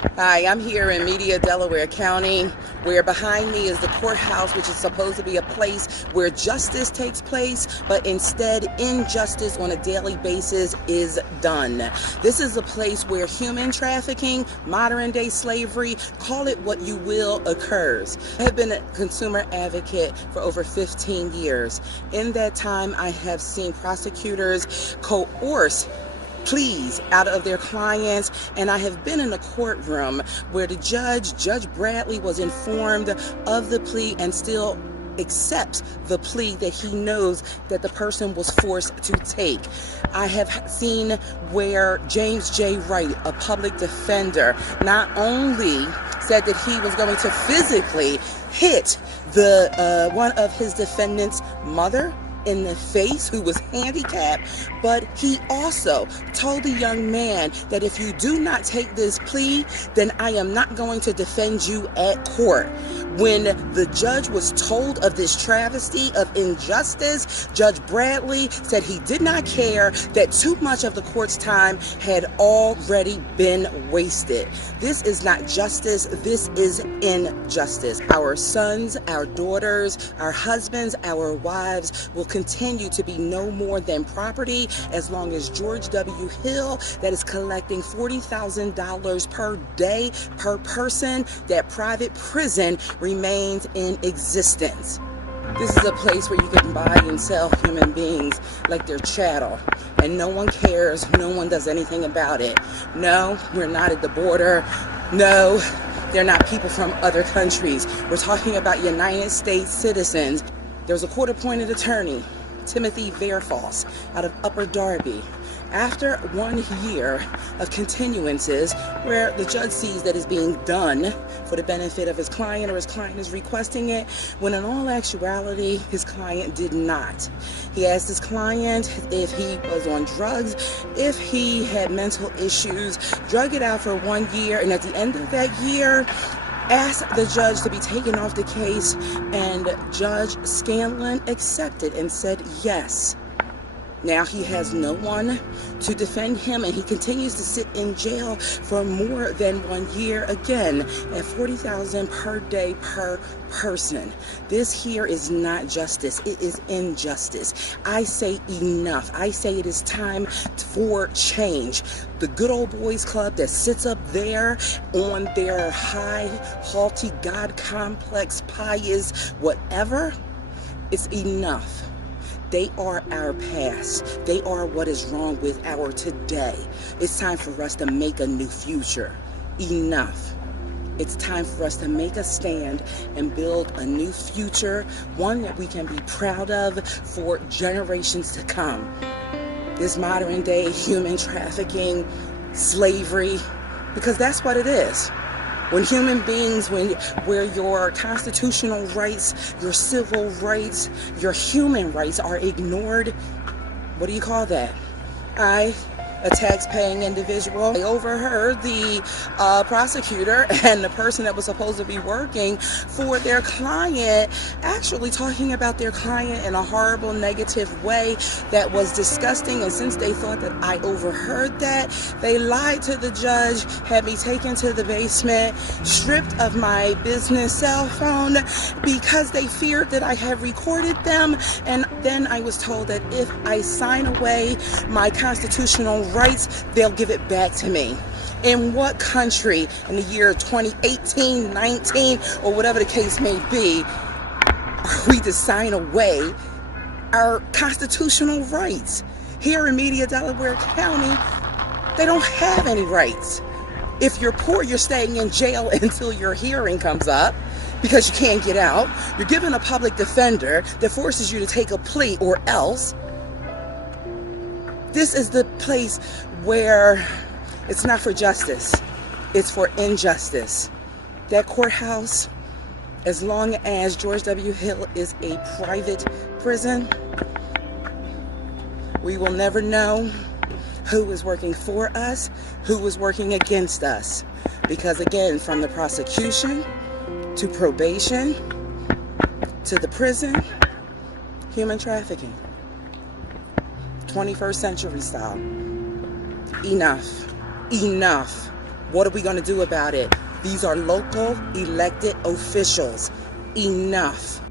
Hi, I'm here in Delaware County, where behind me is the courthouse, which is supposed to be a place where justice takes place, but instead injustice on a daily basis is done. This is a place where human trafficking, modern day slavery, call it what you will, occurs. I have been a consumer advocate for over 15 years. In that time, I have seen prosecutors coerce pleas out of their clients, and I have been in a courtroom where the Judge Bradley, was informed of the plea and still accepts the plea that he knows that the person was forced to take. I have seen where James J. Wright, a public defender, not only said that he was going to physically hit the one of his defendants' mother in the face, who was handicapped, but he also told the young man that if you do not take this plea, then I am not going to defend you at court. When the judge was told of this travesty of injustice, Judge Bradley said he did not care, that too much of the court's time had already been wasted. This is not justice, this is injustice. Our sons, our daughters, our husbands, our wives will continue to be no more than property as long as George W. Hill, that is collecting $40,000 per day per person, that private prison remains in existence. This is a place where you can buy and sell human beings like they're chattel, and no one cares, no one does anything about it. No, we're not at the border. No, they're not people from other countries. We're talking about United States citizens. There was a court-appointed attorney, Timothy Fairfalls, out of Upper Darby. After 1 year of continuances, where the judge sees that it's being done for the benefit of his client, or his client is requesting it, when in all actuality, his client did not. He asked his client if he was on drugs, if he had mental issues, drug it out for 1 year, and at the end of that year, asked the judge to be taken off the case, and Judge Scanlon accepted and said yes. Now he has no one to defend him, and he continues to sit in jail for more than 1 year, again at $40,000 per day per person. This here is not justice, it is injustice. I say enough. I say it is time for change. The good old boys club that sits up there on their high, haughty, God complex, pious, whatever, it's enough. They are our past. They are what is wrong with our today. It's time for us to make a new future. Enough. It's time for us to make a stand and build a new future, one that we can be proud of for generations to come. This modern day human trafficking, slavery, because that's what it is. When human beings, where your constitutional rights, your civil rights, your human rights are ignored, what do you call that? A tax-paying individual, I overheard the prosecutor and the person that was supposed to be working for their client actually talking about their client in a horrible, negative way that was disgusting. And since they thought that I overheard that, they lied to the judge, had me taken to the basement, stripped of my business cell phone because they feared that I had recorded them. And then I was told that if I sign away my constitutional rights, they'll give it back to me. In what country in the year 2018, 19, or whatever the case may be, are we to sign away our constitutional rights? Here in Delaware County, they don't have any rights. If you're poor, you're staying in jail until your hearing comes up because you can't get out. You're given a public defender that forces you to take a plea or else. This is the place where it's not for justice, it's for injustice. That courthouse, as long as George W. Hill is a private prison, we will never know who is working for us, who is working against us. Because again, from the prosecution to probation to the prison, human trafficking. 21st century style. Enough. Enough. What are we going to do about it? These are local elected officials. Enough.